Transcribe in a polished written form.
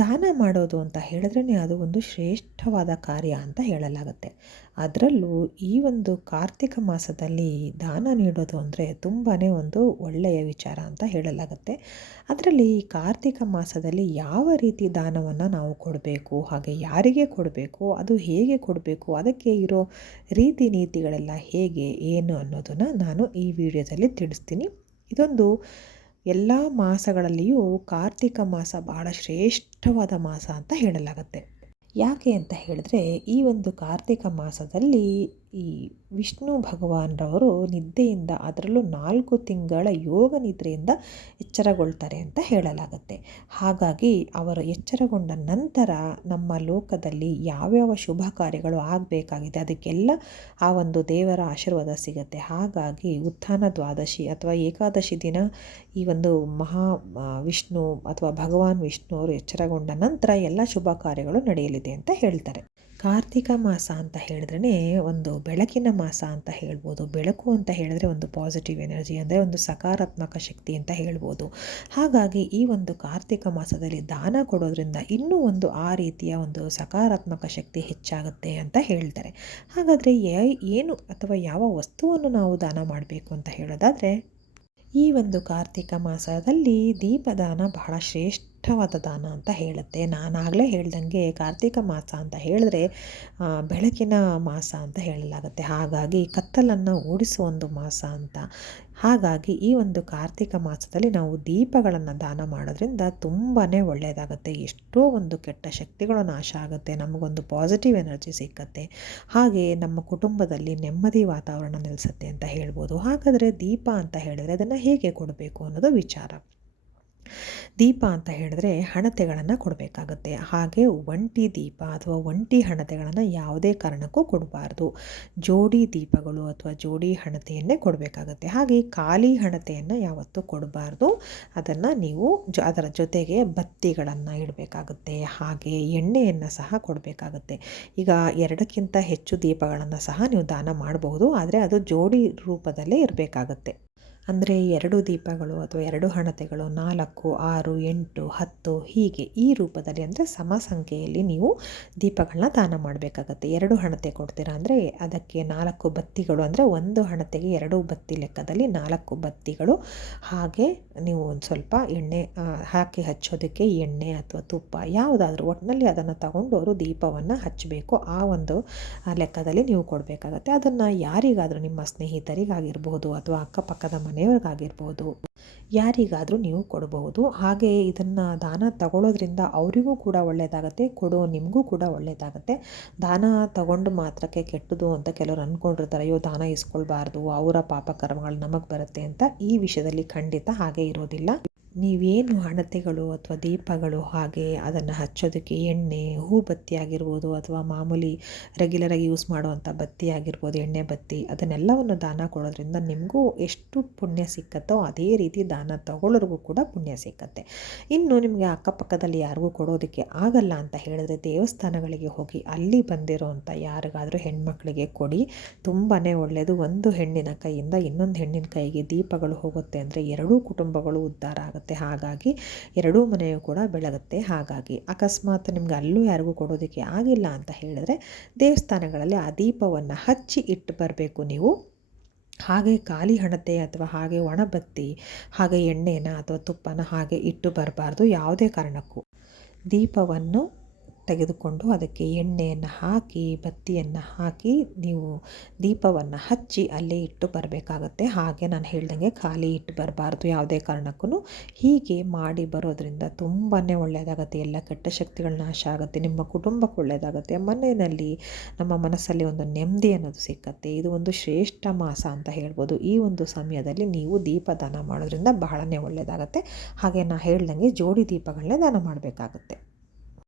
ದಾನ ಮಾಡೋದು ಅಂತ ಹೇಳಿದ್ರೇ ಅದು ಒಂದು ಶ್ರೇಷ್ಠವಾದ ಕಾರ್ಯ ಅಂತ ಹೇಳಲಾಗುತ್ತೆ. ಅದರಲ್ಲೂ ಈ ಒಂದು ಕಾರ್ತಿಕ ಮಾಸದಲ್ಲಿ ದಾನ ನೀಡೋದು ಅಂದರೆ ತುಂಬಾ ಒಂದು ಒಳ್ಳೆಯ ವಿಚಾರ ಅಂತ ಹೇಳಲಾಗುತ್ತೆ. ಅದರಲ್ಲಿ ಈ ಕಾರ್ತಿಕ ಮಾಸದಲ್ಲಿ ಯಾವ ರೀತಿ ದಾನವನ್ನು ನಾವು ಕೊಡಬೇಕು, ಹಾಗೆ ಯಾರಿಗೆ ಕೊಡಬೇಕು, ಅದು ಹೇಗೆ ಕೊಡಬೇಕು, ಅದಕ್ಕೆ ಇರೋ ರೀತಿ ನೀತಿಗಳೆಲ್ಲ ಹೇಗೆ ಏನು ಅನ್ನೋದನ್ನು ನಾನು ಈ ವಿಡಿಯೋದಲ್ಲಿ ತಿಳಿಸ್ತೀನಿ. ಇದೊಂದು ಎಲ್ಲ ಮಾಸಗಳಲ್ಲಿಯೂ ಕಾರ್ತಿಕ ಮಾಸ ಬಹಳ ಶ್ರೇಷ್ಠವಾದ ಮಾಸ ಅಂತ ಹೇಳಲಾಗುತ್ತೆ. ಯಾಕೆ ಅಂತ ಹೇಳಿದ್ರೆ ಈ ಒಂದು ಕಾರ್ತಿಕ ಮಾಸದಲ್ಲಿ ಈ ವಿಷ್ಣು ಭಗವಾನರವರು ನಿದ್ದೆಯಿಂದ, ಅದರಲ್ಲೂ 4 ತಿಂಗಳ ಯೋಗ ನಿದ್ರೆಯಿಂದ ಎಚ್ಚರಗೊಳ್ತಾರೆ ಅಂತ ಹೇಳಲಾಗುತ್ತೆ. ಹಾಗಾಗಿ ಅವರು ಎಚ್ಚರಗೊಂಡ ನಂತರ ನಮ್ಮ ಲೋಕದಲ್ಲಿ ಯಾವ್ಯಾವ ಶುಭ ಕಾರ್ಯಗಳು ಆಗಬೇಕಾಗಿದೆ ಅದಕ್ಕೆಲ್ಲ ಆ ಒಂದು ದೇವರ ಆಶೀರ್ವಾದ ಸಿಗುತ್ತೆ. ಹಾಗಾಗಿ ಉತ್ಥಾನ ದ್ವಾದಶಿ ಅಥವಾ ಏಕಾದಶಿ ದಿನ ಈ ಒಂದು ವಿಷ್ಣು ಅಥವಾ ಭಗವಾನ್ ವಿಷ್ಣು ಅವರು ಎಚ್ಚರಗೊಂಡ ನಂತರ ಎಲ್ಲ ಶುಭ ಕಾರ್ಯಗಳು ನಡೆಯಲಿದೆ ಅಂತ ಹೇಳ್ತಾರೆ. ಕಾರ್ತಿಕ ಮಾಸ ಅಂತ ಹೇಳಿದ್ರೇ ಒಂದು ಬೆಳಕಿನ ಮಾಸ ಅಂತ ಹೇಳ್ಬೋದು. ಬೆಳಕು ಅಂತ ಹೇಳಿದ್ರೆ ಒಂದು ಪಾಸಿಟಿವ್ ಎನರ್ಜಿ, ಅಂದರೆ ಒಂದು ಸಕಾರಾತ್ಮಕ ಶಕ್ತಿ ಅಂತ ಹೇಳ್ಬೋದು. ಹಾಗಾಗಿ ಈ ಒಂದು ಕಾರ್ತಿಕ ಮಾಸದಲ್ಲಿ ದಾನ ಕೊಡೋದ್ರಿಂದ ಇನ್ನೂ ಒಂದು ಆ ರೀತಿಯ ಒಂದು ಸಕಾರಾತ್ಮಕ ಶಕ್ತಿ ಹೆಚ್ಚಾಗುತ್ತೆ ಅಂತ ಹೇಳ್ತಾರೆ. ಹಾಗಾದರೆ ಏನು ಅಥವಾ ಯಾವ ವಸ್ತುವನ್ನು ನಾವು ದಾನ ಮಾಡಬೇಕು ಅಂತ ಹೇಳೋದಾದರೆ, ಈ ಒಂದು ಕಾರ್ತಿಕ ಮಾಸದಲ್ಲಿ ದೀಪದಾನ ಬಹಳ ಶ್ರೇಷ್ಠವಾದ ದಾನ ಅಂತ ಹೇಳುತ್ತೆ. ನಾನಾಗಲೇ ಹೇಳ್ದಂಗೆ ಕಾರ್ತಿಕ ಮಾಸ ಅಂತ ಹೇಳಿದ್ರೆ ಬೆಳಕಿನ ಮಾಸ ಅಂತ ಹೇಳಲಾಗುತ್ತೆ. ಹಾಗಾಗಿ ಕತ್ತಲನ್ನು ಓಡಿಸುವ ಒಂದು ಮಾಸ ಅಂತ. ಹಾಗಾಗಿ ಈ ಒಂದು ಕಾರ್ತಿಕ ಮಾಸದಲ್ಲಿ ನಾವು ದೀಪಗಳನ್ನು ದಾನ ಮಾಡೋದ್ರಿಂದ ತುಂಬಾ ಒಳ್ಳೆಯದಾಗುತ್ತೆ. ಎಷ್ಟೋ ಒಂದು ಕೆಟ್ಟ ಶಕ್ತಿಗಳು ನಾಶ ಆಗುತ್ತೆ, ನಮಗೊಂದು ಪಾಸಿಟಿವ್ ಎನರ್ಜಿ ಸಿಕ್ಕತ್ತೆ, ಹಾಗೆ ನಮ್ಮ ಕುಟುಂಬದಲ್ಲಿ ನೆಮ್ಮದಿ ವಾತಾವರಣ ನೆಲೆಸುತ್ತೆ ಅಂತ ಹೇಳ್ಬೋದು. ಹಾಗಾದರೆ ದೀಪ ಅಂತ ಹೇಳಿದ್ರೆ ಅದನ್ನು ಹೇಗೆ ಕೊಡಬೇಕು ಅನ್ನೋದು ವಿಚಾರ. ದೀಪ ಅಂತ ಹೇಳಿದ್ರೆ ಹಣತೆಗಳನ್ನು ಕೊಡಬೇಕಾಗತ್ತೆ. ಹಾಗೆ ಒಂಟಿ ದೀಪ ಅಥವಾ ಒಂಟಿ ಹಣತೆಗಳನ್ನು ಯಾವುದೇ ಕಾರಣಕ್ಕೂ ಕೊಡಬಾರ್ದು. ಜೋಡಿ ದೀಪಗಳು ಅಥವಾ ಜೋಡಿ ಹಣತೆಯನ್ನೇ ಕೊಡಬೇಕಾಗತ್ತೆ. ಹಾಗೆ ಖಾಲಿ ಹಣತೆಯನ್ನು ಯಾವತ್ತೂ ಕೊಡಬಾರ್ದು. ಅದನ್ನು ನೀವು ಅದರ ಜೊತೆಗೆ ಬತ್ತಿಗಳನ್ನು ಇಡಬೇಕಾಗುತ್ತೆ. ಹಾಗೆ ಎಣ್ಣೆಯನ್ನು ಸಹ ಕೊಡಬೇಕಾಗತ್ತೆ. ಈಗ 2ಕ್ಕಿಂತ ಹೆಚ್ಚು ದೀಪಗಳನ್ನು ಸಹ ನೀವು ದಾನ ಮಾಡಬಹುದು, ಆದರೆ ಅದು ಜೋಡಿ ರೂಪದಲ್ಲೇ ಇರಬೇಕಾಗತ್ತೆ. ಅಂದರೆ 2 ದೀಪಗಳು ಅಥವಾ 2 ಹಣತೆಗಳು 4, 6, 8, 10 ಹೀಗೆ ಈ ರೂಪದಲ್ಲಿ, ಅಂದರೆ ಸಮ ಸಂಖ್ಯೆಯಲ್ಲಿ ನೀವು ದೀಪಗಳನ್ನ ದಾನ ಮಾಡಬೇಕಾಗತ್ತೆ. 2 ಹಣತೆ ಕೊಡ್ತೀರಾ ಅಂದರೆ ಅದಕ್ಕೆ 4 ಬತ್ತಿಗಳು, ಅಂದರೆ ಒಂದು ಹಣತೆಗೆ 2 ಬತ್ತಿ ಲೆಕ್ಕದಲ್ಲಿ 4 ಬತ್ತಿಗಳು. ಹಾಗೆ ನೀವು ಒಂದು ಸ್ವಲ್ಪ ಎಣ್ಣೆ ಹಾಕಿ ಹಚ್ಚೋದಕ್ಕೆ ಎಣ್ಣೆ ಅಥವಾ ತುಪ್ಪ ಯಾವುದಾದ್ರೂ ಒಟ್ಟಿನಲ್ಲಿ ಅದನ್ನು ತಗೊಂಡು ಅವರು ದೀಪವನ್ನು ಹಚ್ಚಬೇಕು. ಆ ಒಂದು ಲೆಕ್ಕದಲ್ಲಿ ನೀವು ಕೊಡಬೇಕಾಗತ್ತೆ. ಅದನ್ನು ಯಾರಿಗಾದರೂ, ನಿಮ್ಮ ಸ್ನೇಹಿತರಿಗಾಗಿರ್ಬೋದು ಅಥವಾ ಅಕ್ಕಪಕ್ಕದ ಮನೆಯವ್ರಿಗಾಗಿರ್ಬೋದು, ಯಾರಿಗಾದರೂ ನೀವು ಕೊಡಬಹುದು. ಹಾಗೆ ಇದನ್ನು ದಾನ ತಗೊಳ್ಳೋದ್ರಿಂದ ಅವರಿಗೂ ಕೂಡ ಒಳ್ಳೆಯದಾಗುತ್ತೆ, ಕೊಡೋ ನಿಮಗೂ ಕೂಡ ಒಳ್ಳೆಯದಾಗುತ್ತೆ. ದಾನ ತಗೊಂಡು ಮಾತ್ರಕ್ಕೆ ಕೆಟ್ಟದು ಅಂತ ಕೆಲವರು ಅಂದ್ಕೊಂಡಿರ್ತಾರೆ, ಅಯ್ಯೋ ದಾನ ಇಸ್ಕೊಳ್ಬಾರ್ದು, ಅವರ ಪಾಪಕರ್ಮಗಳು ನಮಗೆ ಬರುತ್ತೆ ಅಂತ. ಈ ವಿಷಯದಲ್ಲಿ ಖಂಡಿತ ಹಾಗೆ ಇರೋದಿಲ್ಲ. ನೀವೇನು ಹಣತೆಗಳು ಅಥವಾ ದೀಪಗಳು ಹಾಗೆ ಅದನ್ನು ಹಚ್ಚೋದಕ್ಕೆ ಎಣ್ಣೆ, ಹೂ ಬತ್ತಿ ಆಗಿರ್ಬೋದು ಅಥವಾ ಮಾಮೂಲಿ ರೆಗ್ಯುಲರಾಗಿ ಯೂಸ್ ಮಾಡುವಂಥ ಬತ್ತಿ ಆಗಿರ್ಬೋದು, ಎಣ್ಣೆ ಬತ್ತಿ, ಅದನ್ನೆಲ್ಲವನ್ನು ದಾನ ಕೊಡೋದ್ರಿಂದ ನಿಮಗೂ ಎಷ್ಟು ಪುಣ್ಯ ಸಿಕ್ಕತ್ತೋ ಅದೇ ರೀತಿ ದಾನ ತಗೊಳ್ಳೋರಿಗೂ ಕೂಡ ಪುಣ್ಯ ಸಿಕ್ಕತ್ತೆ. ಇನ್ನು ನಿಮಗೆ ಅಕ್ಕಪಕ್ಕದಲ್ಲಿ ಯಾರಿಗೂ ಕೊಡೋದಕ್ಕೆ ಆಗಲ್ಲ ಅಂತ ಹೇಳಿದ್ರೆ ದೇವಸ್ಥಾನಗಳಿಗೆ ಹೋಗಿ ಅಲ್ಲಿ ಬಂದಿರೋವಂಥ ಯಾರಿಗಾದರೂ ಹೆಣ್ಮಕ್ಳಿಗೆ ಕೊಡಿ. ತುಂಬಾ ಒಳ್ಳೆಯದು. ಒಂದು ಹೆಣ್ಣಿನ ಕೈಯಿಂದ ಇನ್ನೊಂದು ಹೆಣ್ಣಿನ ಕೈಗೆ ದೀಪಗಳು ಹೋಗುತ್ತೆ ಅಂದರೆ 2 ಕುಟುಂಬಗಳು ಉದ್ಧಾರ ಆಗುತ್ತೆ. ಹಾಗಾಗಿ 2 ಮನೆಯೂ ಕೂಡ ಬೆಳಗುತ್ತೆ. ಹಾಗಾಗಿ ಅಕಸ್ಮಾತ್ ನಿಮ್ಗೆ ಅಲ್ಲೂ ಯಾರಿಗೂ ಕೊಡೋದಕ್ಕೆ ಆಗಿಲ್ಲ ಅಂತ ಹೇಳಿದ್ರೆ ದೇವಸ್ಥಾನಗಳಲ್ಲಿ ಆ ದೀಪವನ್ನು ಹಚ್ಚಿ ಇಟ್ಟು ಬರಬೇಕು ನೀವು. ಹಾಗೆ ಖಾಲಿ ಹಣತೆ ಅಥವಾ ಹಾಗೆ ಒಣಬತ್ತಿ, ಹಾಗೆ ಎಣ್ಣೆನ ಅಥವಾ ತುಪ್ಪನ ಹಾಗೆ ಇಟ್ಟು ಬರಬಾರ್ದು ಯಾವುದೇ ಕಾರಣಕ್ಕೂ. ದೀಪವನ್ನು ತೆಗೆದುಕೊಂಡು ಅದಕ್ಕೆ ಎಣ್ಣೆಯನ್ನು ಹಾಕಿ ಬತ್ತಿಯನ್ನು ಹಾಕಿ ನೀವು ದೀಪವನ್ನು ಹಚ್ಚಿ ಅಲ್ಲೇ ಇಟ್ಟು ಬರಬೇಕಾಗತ್ತೆ. ಹಾಗೆ ನಾನು ಹೇಳ್ದಂಗೆ ಖಾಲಿ ಇಟ್ಟು ಬರಬಾರ್ದು ಯಾವುದೇ ಕಾರಣಕ್ಕೂ. ಹೀಗೆ ಮಾಡಿ ಬರೋದ್ರಿಂದ ತುಂಬಾ ಒಳ್ಳೆಯದಾಗುತ್ತೆ. ಎಲ್ಲ ಕೆಟ್ಟ ಶಕ್ತಿಗಳ ನಾಶ ಆಗುತ್ತೆ, ನಿಮ್ಮ ಕುಟುಂಬಕ್ಕೆ ಒಳ್ಳೆಯದಾಗುತ್ತೆ, ಮನೆಯಲ್ಲಿ ನಮ್ಮ ಮನಸ್ಸಲ್ಲಿ ಒಂದು ನೆಮ್ಮದಿ ಅನ್ನೋದು ಸಿಕ್ಕತ್ತೆ. ಇದು ಒಂದು ಶ್ರೇಷ್ಠ ಮಾಸ ಅಂತ ಹೇಳ್ಬೋದು. ಈ ಒಂದು ಸಮಯದಲ್ಲಿ ನೀವು ದೀಪದಾನ ಮಾಡೋದ್ರಿಂದ ಬಹಳನೇ ಒಳ್ಳೆಯದಾಗುತ್ತೆ. ಹಾಗೆ ನಾನು ಹೇಳ್ದಂಗೆ ಜೋಡಿ ದೀಪಗಳನ್ನೇ ದಾನ ಮಾಡಬೇಕಾಗುತ್ತೆ.